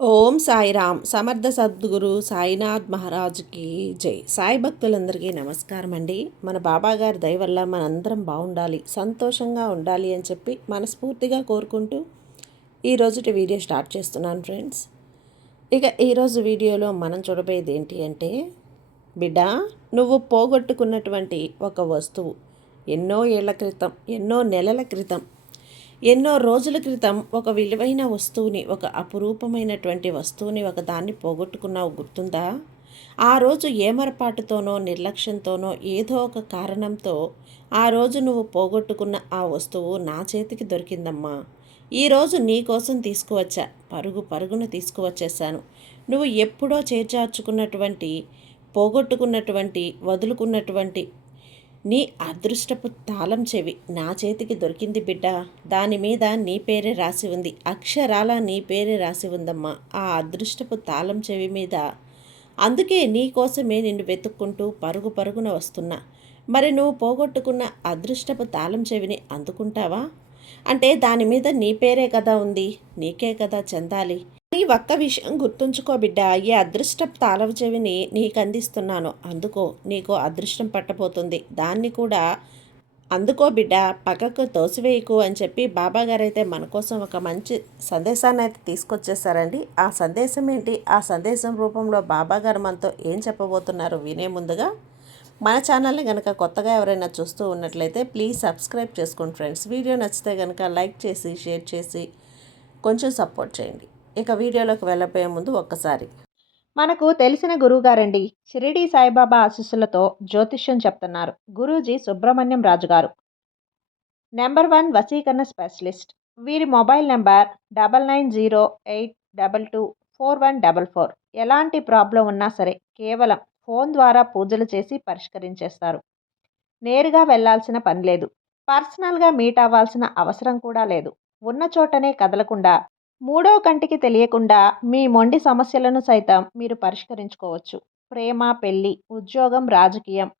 ఓం సాయిరామ్ సమర్థ సద్గురు సాయినాథ్ మహారాజుకి జై. సాయి భక్తులందరికీ నమస్కారం అండి. మన బాబాగారి దయ వల్ల మనందరం బాగుండాలి, సంతోషంగా ఉండాలి అని చెప్పి మనస్ఫూర్తిగా కోరుకుంటూ ఈరోజుటి వీడియో స్టార్ట్ చేస్తున్నాను ఫ్రెండ్స్. ఇక ఈరోజు వీడియోలో మనం చూడబోయేది ఏంటి అంటే, బిడ్డ, నువ్వు పోగొట్టుకున్నటువంటి ఒక వస్తువు ఎన్నో ఏళ్ల క్రితం, ఎన్నో నెలల క్రితం, ఎన్నో రోజుల క్రితం ఒక విలువైన వస్తువుని, ఒక అపురూపమైనటువంటి వస్తువుని ఒక దాన్ని పోగొట్టుకున్నావు, గుర్తుందా? ఆ రోజు ఏమరపాటుతోనో నిర్లక్ష్యంతోనో ఏదో ఒక కారణంతో ఆ రోజు నువ్వు పోగొట్టుకున్న ఆ వస్తువు నా చేతికి దొరికిందమ్మా. ఈరోజు నీ కోసం తీసుకువచ్చా, పరుగు పరుగున తీసుకువచ్చేసాను. నువ్వు ఎప్పుడో చేర్చార్చుకున్నటువంటి, పోగొట్టుకున్నటువంటి, వదులుకున్నటువంటి నీ అదృష్టపు తాళం చెవి నా చేతికి దొరికింది బిడ్డ. దాని మీద నీ పేరే రాసి ఉంది, అక్షరాల నీ పేరే రాసి ఉందమ్మా ఆ అదృష్టపు తాళం చెవి మీద. అందుకే నీ కోసమే నిన్ను వెతుక్కుంటూ పరుగు పరుగున వస్తున్నా. మరి నువ్వు పోగొట్టుకున్న అదృష్టపు తాళం చెవిని అందుకుంటావా? అంటే దాని మీద నీ పేరే కదా ఉంది, నీకే కదా చెందాలి. నీ ఒక్క విషయం గుర్తుంచుకో బిడ్డ, ఈ అదృష్టపు తాళం చెవిని నీకు అందిస్తున్నాను, అందుకో. నీకు అదృష్టం పట్టబోతుంది, దాన్ని కూడా అందుకో బిడ్డ, పక్కకు తోసివేయకు అని చెప్పి బాబాగారు అయితే మన కోసం ఒక మంచి సందేశాన్ని అయితే తీసుకొచ్చేసారండి. ఆ సందేశం ఏంటి, ఆ సందేశం రూపంలో బాబాగారు మనతో ఏం చెప్పబోతున్నారు వినే ముందుగా మన ఛానల్ని కనుక కొత్తగా ఎవరైనా చూస్తూ ఉన్నట్లయితే ప్లీజ్ సబ్స్క్రైబ్ చేసుకోండి ఫ్రెండ్స్. వీడియో నచ్చితే కనుక లైక్ చేసి షేర్ చేసి కొంచెం సపోర్ట్ చేయండి. ఇక వీడియోలోకి వెళ్ళబోయే ముందు ఒక్కసారి మనకు తెలిసిన గురువుగారండి, షిరిడి సాయిబాబా ఆశీస్సులతో జ్యోతిష్యం చెప్తున్నారు గురూజీ సుబ్రహ్మణ్యం రాజు గారు. నెంబర్ 1 వసీకరణ స్పెషలిస్ట్. వీరి మొబైల్ నెంబర్ 9908224144. ఎలాంటి ప్రాబ్లం ఉన్నా సరే కేవలం ఫోన్ ద్వారా పూజలు చేసి పరిష్కరించేస్తారు. నేరుగా వెళ్లాల్సిన పని లేదు, పర్సనల్గా మీట్ అవ్వాల్సిన అవసరం కూడా లేదు. ఉన్న చోటనే కదలకుండా, మూడో కంటికి తెలియకుండా మీ మొండి సమస్యలను సైతం మీరు పరిష్కరించుకోవచ్చు. ప్రేమ, పెళ్లి, ఉద్యోగం, రాజకీయం,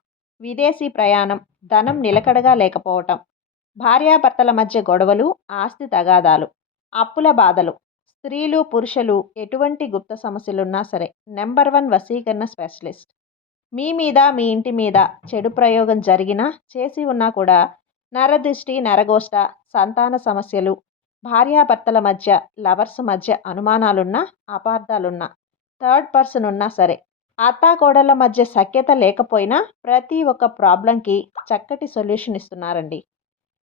విదేశీ ప్రయాణం, ధనం నిలకడగా లేకపోవటం, భార్యాభర్తల మధ్య గొడవలు, ఆస్తి తగాదాలు, అప్పుల బాధలు, స్త్రీలు పురుషులు ఎటువంటి గుప్త సమస్యలున్నా సరే నెంబర్ 1 వశీకరణ స్పెషలిస్ట్. మీ మీద, మీ ఇంటి మీద చెడు ప్రయోగం జరిగినా, చేసి ఉన్నా కూడా, నరదృష్టి, నరగోష్ట, సంతాన సమస్యలు, భార్యాభర్తల మధ్య, లవర్స్ మధ్య అనుమానాలున్నా, అపార్థాలున్నా, థర్డ్ పర్సన్ ఉన్నా సరే, అత్తాకోడళ్ళ మధ్య సఖ్యత లేకపోయినా ప్రతి ఒక్క ప్రాబ్లంకి చక్కటి సొల్యూషన్ ఇస్తున్నారండి.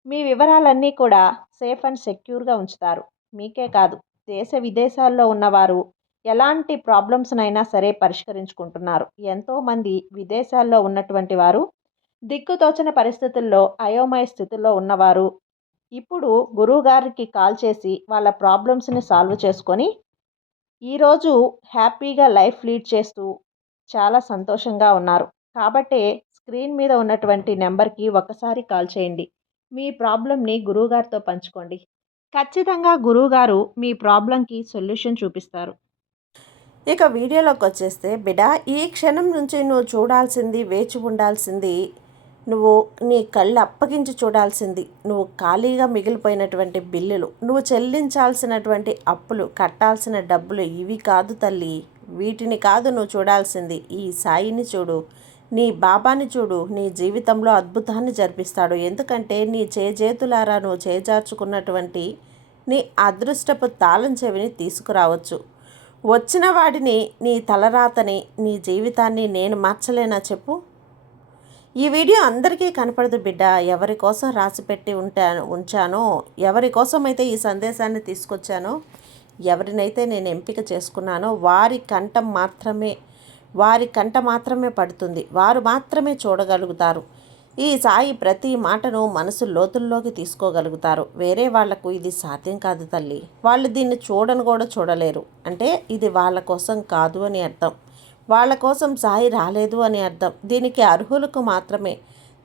మీ వివరాలన్నీ కూడా సేఫ్ అండ్ సెక్యూర్గా ఉంచుతారు. మీకే కాదు, దేశ విదేశాల్లో ఉన్నవారు ఎలాంటి ప్రాబ్లమ్స్నైనా సరే పరిష్కరించుకుంటున్నారు. ఎంతోమంది విదేశాల్లో ఉన్నటువంటి వారు, దిక్కుతోచని పరిస్థితుల్లో, అయోమయ స్థితిలో ఉన్నవారు ఇప్పుడు గురువుగారికి కాల్ చేసి వాళ్ళ ప్రాబ్లమ్స్ని సాల్వ్ చేసుకొని ఈరోజు హ్యాపీగా లైఫ్ లీడ్ చేస్తూ చాలా సంతోషంగా ఉన్నారు. కాబట్టే స్క్రీన్ మీద ఉన్నటువంటి నెంబర్కి ఒకసారి కాల్ చేయండి. మీ ప్రాబ్లమ్ని గురువుగారితో పంచుకోండి. ఖచ్చితంగా గురువుగారు మీ ప్రాబ్లంకి సొల్యూషన్ చూపిస్తారు. ఇక వీడియోలోకి వచ్చేస్తే, బిడ్డ, ఈ క్షణం నుంచి నువ్వు చూడాల్సింది, వేచి ఉండాల్సింది, నువ్వు నీ కళ్ళు అప్పగించి చూడాల్సింది, నువ్వు ఖాళీగా మిగిలిపోయినటువంటి బిల్లులు, నువ్వు చెల్లించాల్సినటువంటి అప్పులు, కట్టాల్సిన డబ్బులు, ఇవి కాదు తల్లి. వీటిని కాదు నువ్వు చూడాల్సింది, ఈ సాయిని చూడు, నీ బాబాని చూడు. నీ జీవితంలో అద్భుతాన్ని జరిపిస్తాడు. ఎందుకంటే నీ చేజేతులారా నువ్వు చేజార్చుకున్నటువంటి నీ అదృష్టపు తాళం చెవిని తీసుకురావచ్చు. వచ్చిన వాడిని, నీ తలరాతని, నీ జీవితాన్ని నేను మార్చలేనా చెప్పు? ఈ వీడియో అందరికీ కనపడదు బిడ్డ. ఎవరి కోసం రాసిపెట్టి ఉంచానో, ఎవరి కోసమైతే ఈ సందేశాన్ని తీసుకొచ్చానో, ఎవరినైతే నేను ఎంపిక చేసుకున్నానో వారి కంట మాత్రమే పడుతుంది, వారు మాత్రమే చూడగలుగుతారు. ఈ సాయి ప్రతి మాటను మనసు లోతుల్లోకి తీసుకోగలుగుతారు. వేరే వాళ్లకు ఇది సాధ్యం కాదు తల్లి. వాళ్ళు దీన్ని చూడను కూడా చూడలేరు. అంటే ఇది వాళ్ళ కోసం కాదు అని అర్థం. వాళ్ళ కోసం సాయి రాలేదు అని అర్థం. దీనికి అర్హులకు మాత్రమే,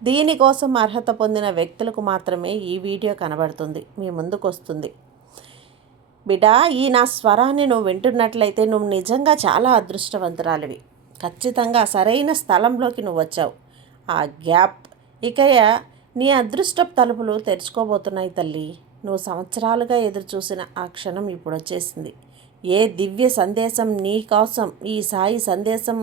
దీనికోసం అర్హత పొందిన వ్యక్తులకు మాత్రమే ఈ వీడియో కనబడుతుంది, మీ ముందుకు వస్తుంది. బిడ్డ, ఈ నా స్వరాన్ని నువ్వు వింటున్నట్లయితే నువ్వు నిజంగా చాలా అదృష్టవంతురాలివి. ఖచ్చితంగా సరైన స్థలంలోకి నువ్వు వచ్చావు. ఆ గ్యాప్ ఇక నీ అదృష్టపు తలుపులు తెరుచుకోబోతున్నాయి తల్లి. నువ్వు సంవత్సరాలుగా ఎదురు చూసిన ఆ క్షణం ఇప్పుడు వచ్చేసింది. ఏ దివ్య సందేశం నీ కోసం ఈ సాయి సందేశం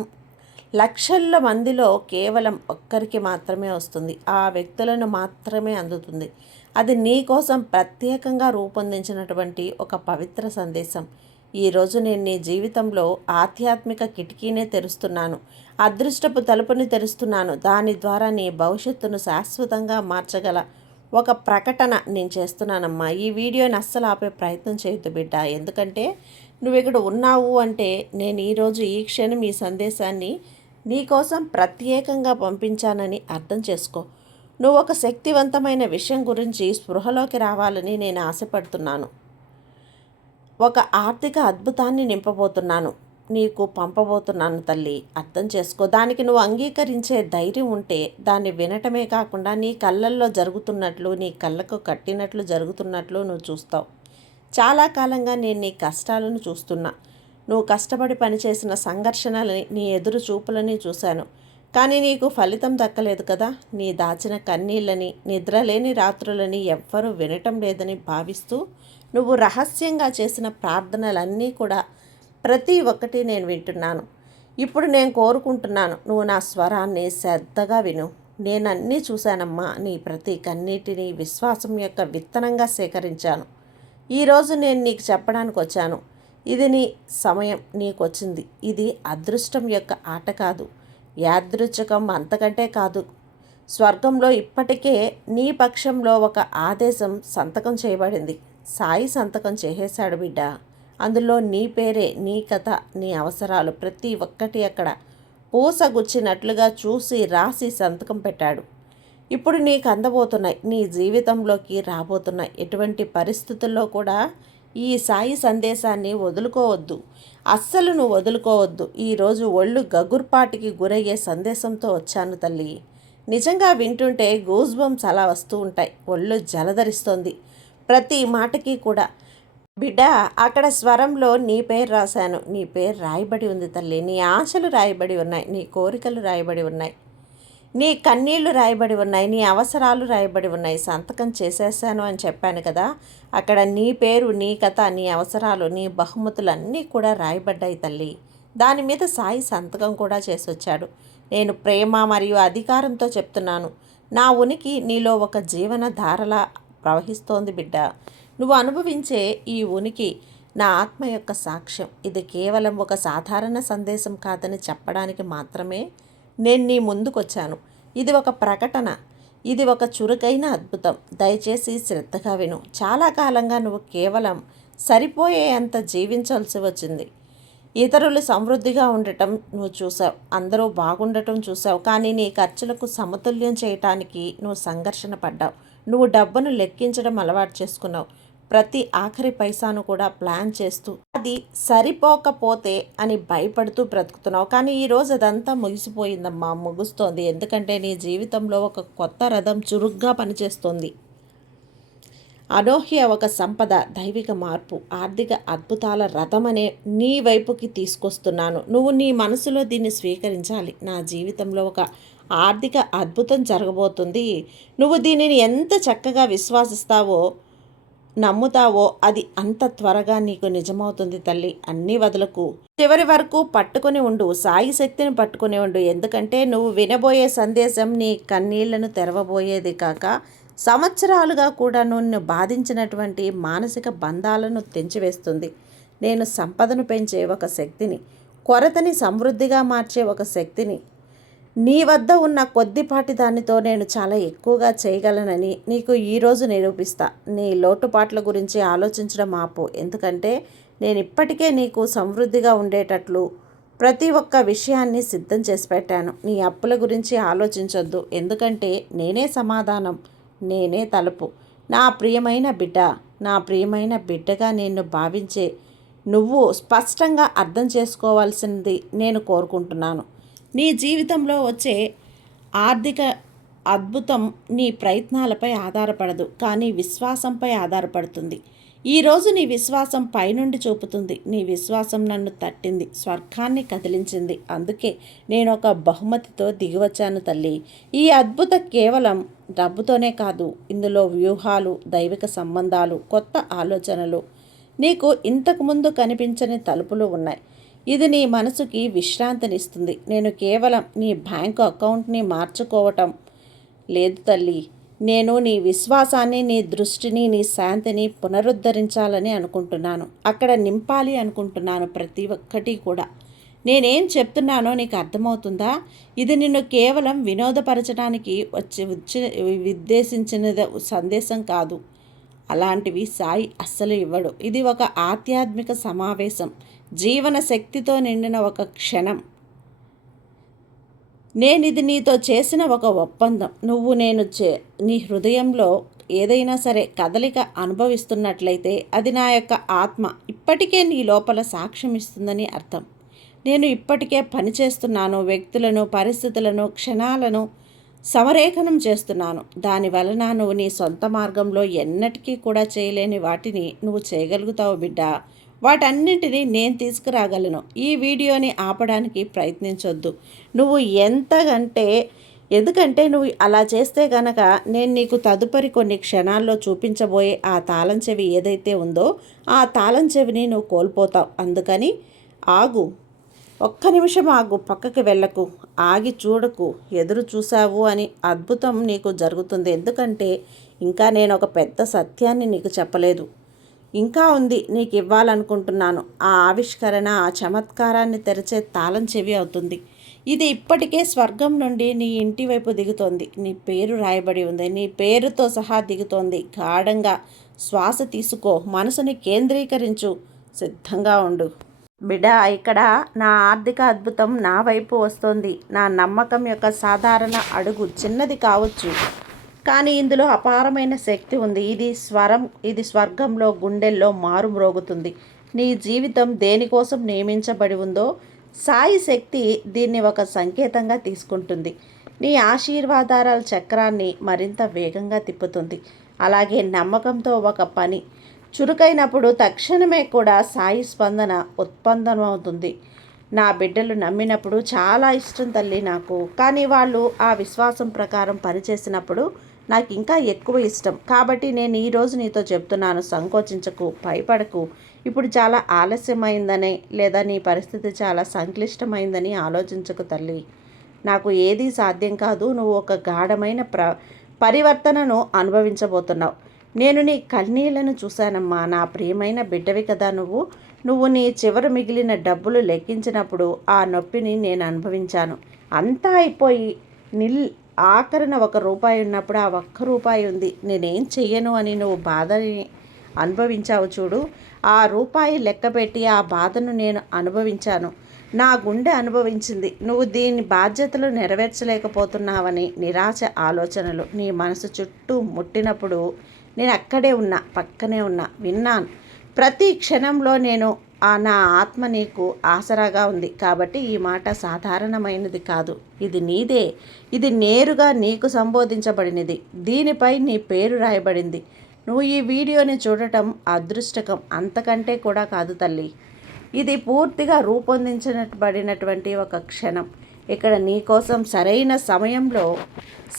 లక్షల మందిలో కేవలం ఒక్కరికి మాత్రమే వస్తుంది, ఆ వ్యక్తులను మాత్రమే అందుతుంది. అది నీ కోసం ప్రత్యేకంగా రూపొందించినటువంటి ఒక పవిత్ర సందేశం. ఈరోజు నేను నీ జీవితంలో ఆధ్యాత్మిక కిటికీనే తెరుస్తున్నాను, అదృష్టపు తలుపుని తెరుస్తున్నాను. దాని ద్వారా నీ భవిష్యత్తును శాశ్వతంగా మార్చగల ఒక ప్రకటన నేను చేస్తున్నానమ్మా. ఈ వీడియోని అస్సలు ఆపే ప్రయత్నం చేయొద్దు బిడ్డ, ఎందుకంటే నువ్వు ఇక్కడ ఉన్నావు అంటే నేను ఈరోజు ఈ క్షణం ఈ సందేశాన్ని నీకోసం ప్రత్యేకంగా పంపించానని అర్థం చేసుకో. నువ్వు ఒక శక్తివంతమైన విషయం గురించి స్పృహలోకి రావాలని నేను ఆశపడుతున్నాను. ఒక ఆర్థిక అద్భుతాన్ని నింపబోతున్నాను, నీకు పంపబోతున్నాను తల్లి, అర్థం చేసుకో. దానికి నువ్వు అంగీకరించే ధైర్యం ఉంటే దాన్ని వినటమే కాకుండా నీ కళ్ళల్లో జరుగుతున్నట్లు, నీ కళ్ళకు కట్టినట్లు జరుగుతున్నట్లు నువ్వు చూస్తావు. చాలా కాలంగా నేను నీ కష్టాలను చూస్తున్నా. నువ్వు కష్టపడి పనిచేసిన సంఘర్షణలని, నీ ఎదురు చూపులని చూశాను. కానీ నీకు ఫలితం దక్కలేదు కదా. నీ దాచిన కన్నీళ్ళని, నిద్రలేని రాత్రులని ఎవ్వరూ వినటం లేదని భావిస్తూ నువ్వు రహస్యంగా చేసిన ప్రార్థనలన్నీ కూడా ప్రతి ఒక్కటి నేను వింటున్నాను. ఇప్పుడు నేను కోరుకుంటున్నాను, నువ్వు నా స్వరాన్ని శ్రద్ధగా విను. నేనన్నీ చూశానమ్మా. నీ ప్రతి కన్నీటిని విశ్వాసం యొక్క విత్తనంగా సేకరించాను. ఈరోజు నేను నీకు చెప్పడానికి వచ్చాను. ఇది నీ సమయం నీకు వచ్చింది. ఇది అదృష్టం యొక్క ఆట కాదు, యాదృచ్ఛికం అంతకంటే కాదు. స్వర్గంలో ఇప్పటికే నీ పక్షంలో ఒక ఆదేశం సంతకం చేయబడింది. సాయి సంతకం చేసేశాడు బిడ్డ. అందులో నీ పేరే, నీ కథ, నీ అవసరాలు ప్రతి ఒక్కటి అక్కడ పూసగుచ్చినట్లుగా చూసి రాసి సంతకం పెట్టాడు. ఇప్పుడు నీకు అందబోతున్నాయి, నీ జీవితంలోకి రాబోతున్నాయి. ఎటువంటి పరిస్థితుల్లో కూడా ఈ సాయి సందేశాన్ని వదులుకోవద్దు, అస్సలు నువ్వు వదులుకోవద్దు. ఈరోజు ఒళ్ళు గగుర్పాటికి గురయ్యే సందేశంతో వచ్చాను తల్లి. నిజంగా వింటుంటే గూస్ బంప్స్ అలా వస్తూ ఉంటాయి, ఒళ్ళు జలధరిస్తోంది ప్రతి మాటకి కూడా. బిడ్డ, అక్కడ స్వరంలో నీ పేరు రాశాను, నీ పేరు రాయబడి ఉంది తల్లి. నీ ఆశలు రాయబడి ఉన్నాయి, నీ కోరికలు రాయబడి ఉన్నాయి, నీ కన్నీళ్లు రాయబడి ఉన్నాయి, నీ అవసరాలు రాయబడి ఉన్నాయి. సంతకం చేసేసాను అని చెప్పాను కదా, అక్కడ నీ పేరు, నీ కథ, నీ అవసరాలు, నీ బహుమతులు అన్నీ కూడా రాయబడ్డాయి తల్లి. దాని మీద సాయి సంతకం కూడా చేసి వచ్చాడు. నేను ప్రేమ మరియు అధికారంతో చెప్తున్నాను, నా ఉనికి నీలో ఒక జీవన ధారలా ప్రవహిస్తోంది బిడ్డ. నువ్వు అనుభవించే ఈ ఉనికి నా ఆత్మ యొక్క సాక్ష్యం. ఇది కేవలం ఒక సాధారణ సందేశం కాదని చెప్పడానికి మాత్రమే నేను నీ ముందుకొచ్చాను. ఇది ఒక ప్రకటన, ఇది ఒక చురుకైన అద్భుతం. దయచేసి శ్రద్ధగా విను. చాలా కాలంగా నువ్వు కేవలం సరిపోయేంత జీవించాల్సి వచ్చింది. ఇతరులు సమృద్ధిగా ఉండటం నువ్వు చూసావు, అందరూ బాగుండటం చూసావు. కానీ నీ ఖర్చులకు సమతుల్యం చేయటానికి నువ్వు సంఘర్షణ పడ్డావు. నువ్వు డబ్బును లెక్కించడం అలవాటు చేసుకున్నావు. ప్రతి ఆఖరి పైసాను కూడా ప్లాన్ చేస్తూ అది సరిపోకపోతే అని భయపడుతూ బ్రతుకుతున్నావు. కానీ ఈరోజు అదంతా ముగిసిపోయిందమ్మా, ముగుస్తోంది. ఎందుకంటే నీ జీవితంలో ఒక కొత్త రథం చురుగ్గా పనిచేస్తోంది. అనూహ్య ఒక సంపద, దైవిక మార్పు, ఆర్థిక అద్భుతాల రథమనే నీ వైపుకి తీసుకొస్తున్నాను. నువ్వు నీ మనసులో దీన్ని స్వీకరించాలి. నా జీవితంలో ఒక ఆర్థిక అద్భుతం జరగబోతుంది. నువ్వు దీనిని ఎంత చక్కగా విశ్వసిస్తావో, నమ్ముతావో అది అంత త్వరగా నీకు నిజమవుతుంది తల్లి. అన్నీ వదలకు, చివరి వరకు పట్టుకొని ఉండు, సాయి శక్తిని పట్టుకొని ఉండు. ఎందుకంటే నువ్వు వినబోయే సందేశం నీ కన్నీళ్లను తెరవబోయేది కాక సంవత్సరాలుగా కూడా నిన్ను బాధించినటువంటి మానసిక బంధాలను తెంచివేస్తుంది. నేను సంపదను పెంచే ఒక శక్తిని, కొరతని సమృద్ధిగా మార్చే ఒక శక్తిని. నీ వద్ద ఉన్న కొద్దిపాటి దానితో నేను చాలా ఎక్కువగా చేయగలనని నీకు ఈరోజు నిరూపిస్తా. నీ లోటుపాట్ల గురించి ఆలోచించడం ఆపు. ఎందుకంటే నేను ఇప్పటికే నీకు సమృద్ధిగా ఉండేటట్లు ప్రతి ఒక్క విషయాన్ని సిద్ధం చేసి పెట్టాను. నీ అప్పుల గురించి ఆలోచించొద్దు, ఎందుకంటే నేనే సమాధానం, నేనే తలుపు. నా ప్రియమైన బిడ్డ, నా ప్రియమైన బిడ్డగా నిన్ను భావించే నువ్వు స్పష్టంగా అర్థం చేసుకోవాల్సింది నేను కోరుకుంటున్నాను. నీ జీవితంలో వచ్చే ఆర్థిక అద్భుతం నీ ప్రయత్నాలపై ఆధారపడదు, కానీ విశ్వాసంపై ఆధారపడుతుంది. ఈరోజు నీ విశ్వాసం పైనుండి చూపుతుంది. నీ విశ్వాసం నన్ను తట్టింది, స్వర్గాన్ని కదిలించింది. అందుకే నేను ఒక బహుమతితో దిగివచ్చాను తల్లి. ఈ అద్భుత కేవలం డబ్బుతోనే కాదు, ఇందులో వ్యూహాలు, దైవిక సంబంధాలు, కొత్త ఆలోచనలు, నీకు ఇంతకుముందు కనిపించని తలుపులు ఉన్నాయి. ఇది నీ మనసుకి విశ్రాంతినిస్తుంది. నేను కేవలం నీ బ్యాంకు అకౌంట్ని మార్చుకోవటం లేదు తల్లి. నేను నీ విశ్వాసాన్ని, నీ దృష్టిని, నీ శాంతిని పునరుద్ధరించాలని అనుకుంటున్నాను. అక్కడ నింపాలి అనుకుంటున్నాను ప్రతి ఒక్కటి కూడా. నేనేం చెప్తున్నానో నీకు అర్థమవుతుందా? ఇది నిన్ను కేవలం వినోదపరచడానికి ఉద్దేశించిన సందేశం కాదు. అలాంటివి సాయి అస్సలు ఇవ్వడు. ఇది ఒక ఆధ్యాత్మిక సమావేశం, జీవన శక్తితో నిండిన ఒక క్షణం. నేనిది నీతో చేసిన ఒక ఒప్పందం. నువ్వు నీ హృదయంలో ఏదైనా సరే కదలిక అనుభవిస్తున్నట్లయితే అది నా యొక్క ఆత్మ ఇప్పటికే నీ లోపల సాక్ష్యం ఇస్తుందని అర్థం. నేను ఇప్పటికే పనిచేస్తున్నాను. వ్యక్తులను, పరిస్థితులను, క్షణాలను సమరేఖనం చేస్తున్నాను. దానివలన నువ్వు నీ సొంత మార్గంలో ఎన్నటికీ కూడా చేయలేని వాటిని నువ్వు చేయగలుగుతావు బిడ్డ. వాటన్నింటినీ నేను తీసుకురాగలను. ఈ వీడియోని ఆపడానికి ప్రయత్నించొద్దు. నువ్వు ఎందుకంటే నువ్వు అలా చేస్తే గనక నేను నీకు తదుపరి కొన్ని క్షణాల్లో చూపించబోయే ఆ తాళం చెవి ఏదైతే ఉందో ఆ తాళం చెవిని నువ్వు కోల్పోతావు. అందుకని ఆగు, ఒక్క నిమిషం ఆగు, పక్కకి వెళ్ళకు, ఆగి చూడకు. ఎదురు చూసావు అని అద్భుతం నీకు జరుగుతుంది. ఎందుకంటే ఇంకా నేను ఒక పెద్ద సత్యాన్ని నీకు చెప్పలేదు. ఇంకా ఉంది నీకు ఇవ్వాలనుకుంటున్నాను. ఆ ఆవిష్కరణ, ఆ చమత్కారాన్ని తెరిచే తాళం చెవి అవుతుంది. ఇది ఇప్పటికే స్వర్గం నుండి నీ ఇంటి వైపు దిగుతోంది. నీ పేరు రాయబడి ఉంది. నీ పేరుతో సహా దిగుతోంది. గాఢంగా శ్వాస తీసుకో, మనసుని కేంద్రీకరించు, సిద్ధంగా ఉండు బిడ్డ. ఇక్కడ నా ఆర్థిక అద్భుతం నా వైపు వస్తోంది. నా నమ్మకం యొక్క సాధారణ అడుగు చిన్నది కావచ్చు, కానీ ఇందులో అపారమైన శక్తి ఉంది. ఇది స్వర్గంలో గుండెల్లో మారుమ్రోగుతుంది. నీ జీవితం దేనికోసం నియమించబడి ఉందో సాయి శక్తి దీన్ని ఒక సంకేతంగా తీసుకుంటుంది. నీ ఆశీర్వాదాల చక్రాన్ని మరింత వేగంగా తిప్పుతుంది. అలాగే నమ్మకంతో ఒక పని చురుకైనప్పుడు తక్షణమే కూడా సాయి స్పందన ఉత్పన్నమవుతుంది. నా బిడ్డలు నమ్మినప్పుడు చాలా ఇష్టం తల్లి నాకు, కానీ వాళ్ళు ఆ విశ్వాసం ప్రకారం పనిచేసినప్పుడు నాకు ఇంకా ఎక్కువ ఇష్టం. కాబట్టి నేను ఈరోజు నీతో చెప్తున్నాను, సంకోచించకు, భయపడకు. ఇప్పుడు చాలా ఆలస్యమైందని లేదా నీ పరిస్థితి చాలా సంక్లిష్టమైందని ఆలోచించకు తల్లి. నాకు ఏదీ సాధ్యం కాదు. నువ్వు ఒక గాఢమైన పరివర్తనను అనుభవించబోతున్నావు. నేను నీ కన్నీళ్లను చూశానమ్మా. నా ప్రియమైన బిడ్డవి కదా నువ్వు నీ చివరి మిగిలిన డబ్బులు లెక్కించినప్పుడు ఆ నొప్పిని నేను అనుభవించాను. అంతా అయిపోయి ఆఖరిన ₹1 ఉన్నప్పుడు ఆ ₹1 ఉంది, నేనేం చెయ్యను అని నువ్వు బాధని అనుభవించావు చూడు. ఆ రూపాయి లెక్కపెట్టి ఆ బాధను నేను అనుభవించాను. నా గుండె అనుభవించింది. నువ్వు దీని బాధ్యతలు నెరవేర్చలేకపోతున్నావని నిరాశ ఆలోచనలు నీ మనసు చుట్టూ ముట్టినప్పుడు నేను అక్కడే ఉన్నా, పక్కనే ఉన్నా, విన్నాను. ప్రతి క్షణంలో నా ఆత్మ నీకు ఆసరాగా ఉంది. కాబట్టి ఈ మాట సాధారణమైనది కాదు. ఇది నీదే. ఇది నేరుగా నీకు సంబోధించబడినది. దీనిపై నీ పేరు రాయబడింది. నువ్వు ఈ వీడియోని చూడటం అదృష్టకం, అంతకంటే కూడా కాదు తల్లి. ఇది పూర్తిగా రూపొందించబడినటువంటి ఒక క్షణం. ఇక్కడ నీకోసం సరైన సమయంలో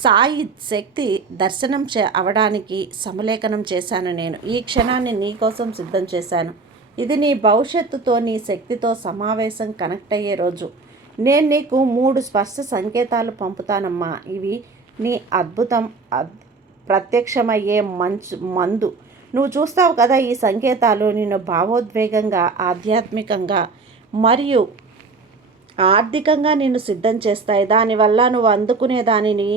సాయి శక్తి దర్శనం అవడానికి సమలేఖనం చేశాను నేను. ఈ క్షణాన్ని నీకోసం సిద్ధం చేశాను. ఇది నీ భవిష్యత్తుతో, నీ శక్తితో సమావేశం కనెక్ట్ అయ్యే రోజు. నేను నీకు 3 స్పర్శ సంకేతాలు పంపుతానమ్మా. ఇవి నీ అద్భుతం ప్రత్యక్షమయ్యే మందు. నువ్వు చూస్తావు కదా, ఈ సంకేతాలు నిన్ను భావోద్వేగంగా, ఆధ్యాత్మికంగా మరియు ఆర్థికంగా నిన్ను సిద్ధం చేస్తాయి. దానివల్ల నువ్వు అందుకునే దానిని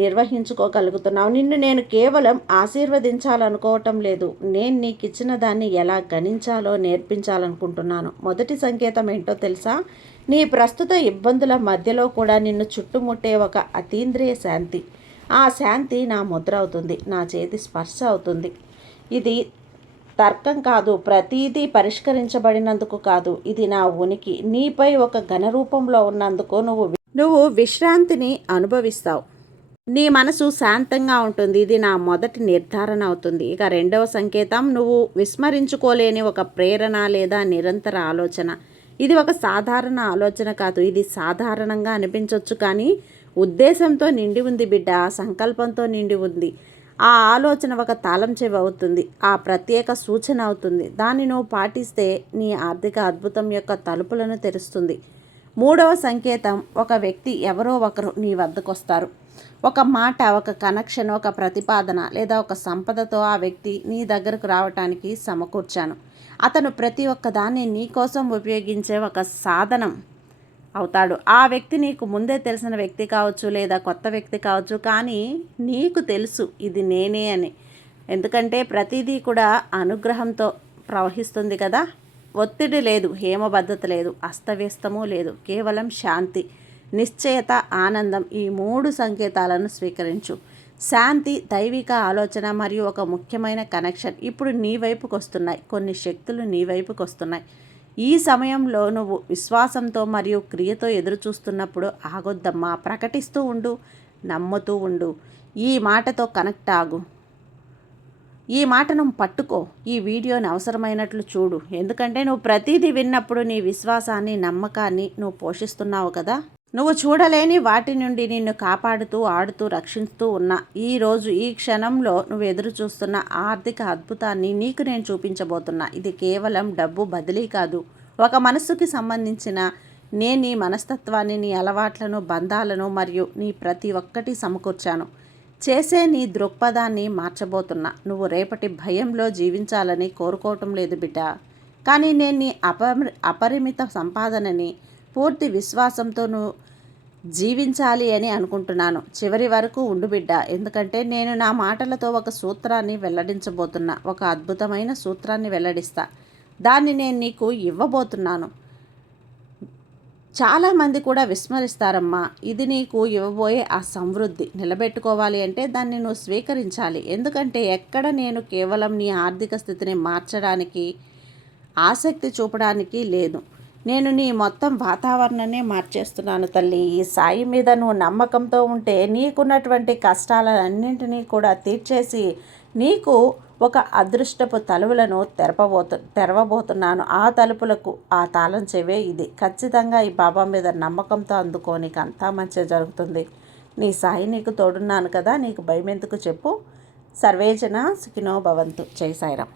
నిర్వహించుకోగలుగుతున్నావు. నిన్ను నేను కేవలం ఆశీర్వదించాలనుకోవటం లేదు. నేను నీకు ఇచ్చిన దాన్ని ఎలా గణించాలో నేర్పించాలనుకుంటున్నాను. మొదటి సంకేతం ఏంటో తెలుసా? నీ ప్రస్తుత ఇబ్బందుల మధ్యలో కూడా నిన్ను చుట్టుముట్టే ఒక అతీంద్రియ శాంతి. ఆ శాంతి నా ముద్ర అవుతుంది, నా చేతి స్పర్శ అవుతుంది. ఇది తర్కం కాదు, ప్రతీదీ పరిష్కరించబడినందుకు కాదు. ఇది నా ఉనికి. నీపై ఒక ఘనరూపంలో ఉన్నందుకు నువ్వు విశ్రాంతిని అనుభవిస్తావు. నీ మనసు శాంతంగా ఉంటుంది. ఇది నా మొదటి నిర్ధారణ అవుతుంది. ఇక రెండవ సంకేతం, నువ్వు విస్మరించుకోలేని ఒక ప్రేరణ లేదా నిరంతర ఆలోచన. ఇది ఒక సాధారణ ఆలోచన కాదు. ఇది సాధారణంగా అనిపించవచ్చు, కానీ ఉద్దేశంతో నిండి ఉంది బిడ్డ, సంకల్పంతో నిండి ఉంది. ఆ ఆలోచన ఒక తాళం చెవి అవుతుంది, ఆ ప్రత్యేక సూచన అవుతుంది. దాన్ని నువ్వు పాటిస్తే నీ ఆర్థిక అద్భుతం యొక్క తలుపులను తెరుస్తుంది. మూడవ సంకేతం, ఒక వ్యక్తి ఎవరో ఒకరు నీ వద్దకు వస్తారు. ఒక మాట, ఒక కనెక్షన్, ఒక ప్రతిపాదన లేదా ఒక సంపదతో ఆ వ్యక్తి నీ దగ్గరకు రావటానికి సమకూర్చాను. అతను ప్రతి ఒక్క దాన్ని నీ కోసం ఉపయోగించే ఒక సాధనం అవుతాడు. ఆ వ్యక్తి నీకు ముందే తెలిసిన వ్యక్తి కావచ్చు లేదా కొత్త వ్యక్తి కావచ్చు, కానీ నీకు తెలుసు ఇది నేనే అని. ఎందుకంటే ప్రతిదీ కూడా అనుగ్రహంతో ప్రవహిస్తుంది కదా. ఒత్తిడి లేదు, హేమబద్ధత లేదు, అస్తవ్యస్తము లేదు, కేవలం శాంతి, నిశ్చయత, ఆనందం. ఈ 3 సంకేతాలను స్వీకరించు. శాంతి, దైవిక ఆలోచన మరియు ఒక ముఖ్యమైన కనెక్షన్ ఇప్పుడు నీ వైపుకు వస్తున్నాయి. కొన్ని శక్తులు నీ వైపుకు వస్తున్నాయి. ఈ సమయంలో నువ్వు విశ్వాసంతో మరియు క్రియతో ఎదురు చూస్తున్నప్పుడు ఆగొద్దమ్మా, ప్రకటిస్తూ ఉండు, నమ్ముతూ ఉండు. ఈ మాటతో కనెక్ట్ ఆగు, ఈ మాటను పట్టుకో, ఈ వీడియోని అవసరమైనట్లు చూడు. ఎందుకంటే నువ్వు ప్రతిదీ విన్నప్పుడు నీ విశ్వాసాన్ని, నమ్మకాన్ని నువ్వు పోషిస్తున్నావు కదా. నువ్వు చూడలేని వాటి నుండి నిన్ను కాపాడుతూ, ఆడుతూ, రక్షిస్తూ ఉన్న ఈరోజు ఈ క్షణంలో నువ్వు ఎదురు చూస్తున్న ఆర్థిక అద్భుతాన్ని నీకు నేను చూపించబోతున్నా. ఇది కేవలం డబ్బు బదిలీ కాదు, ఒక మనస్సుకి సంబంధించిన నేను నీ మనస్తత్వాన్ని, నీ అలవాట్లను, బంధాలను మరియు నీ ప్రతి ఒక్కటి సమకూర్చాను. చేసే నీ దృక్పథాన్ని మార్చబోతున్నా. నువ్వు రేపటి భయంలో జీవించాలని కోరుకోవటం లేదు బిడ్డ, కానీ నేను నీ అపరిమిత సంపాదనని పూర్తి విశ్వాసంతో నువ్వు జీవించాలి అని అనుకుంటున్నాను. చివరి వరకు ఉండు బిడ్డ, ఎందుకంటే నేను నా మాటలతో ఒక సూత్రాన్ని వెల్లడించబోతున్నా. ఒక అద్భుతమైన సూత్రాన్ని వెల్లడిస్తా. దాన్ని నేను నీకు ఇవ్వబోతున్నాను. చాలామంది కూడా విస్మరిస్తారమ్మా. ఇది నీకు ఇవ్వబోయే ఆ సమృద్ధి నిలబెట్టుకోవాలి అంటే దాన్ని నువ్వు స్వీకరించాలి. ఎందుకంటే ఎక్కడ నేను కేవలం నీ ఆర్థిక స్థితిని మార్చడానికి, ఆసక్తి చూపడానికి లేదు. నేను నీ మొత్తం వాతావరణాన్ని మార్చేస్తున్నాను తల్లి. ఈ సాయి మీద నువ్వు నమ్మకంతో ఉంటే నీకున్నటువంటి కష్టాలన్నింటినీ కూడా తీర్చేసి నీకు ఒక అదృష్టపు తలుపులను తెరవబోతున్నాను. ఆ తలుపులకు ఆ తాళం చెవే ఇది. ఖచ్చితంగా ఈ బాబా మీద నమ్మకంతో అందుకో, నీకు అంతా మంచిగా జరుగుతుంది. నీ సాయి నీకు తోడున్నాను కదా, నీకు భయం ఎందుకు చెప్పు. సర్వేజన సుఖినో భవంతు. జై సాయిరామ్.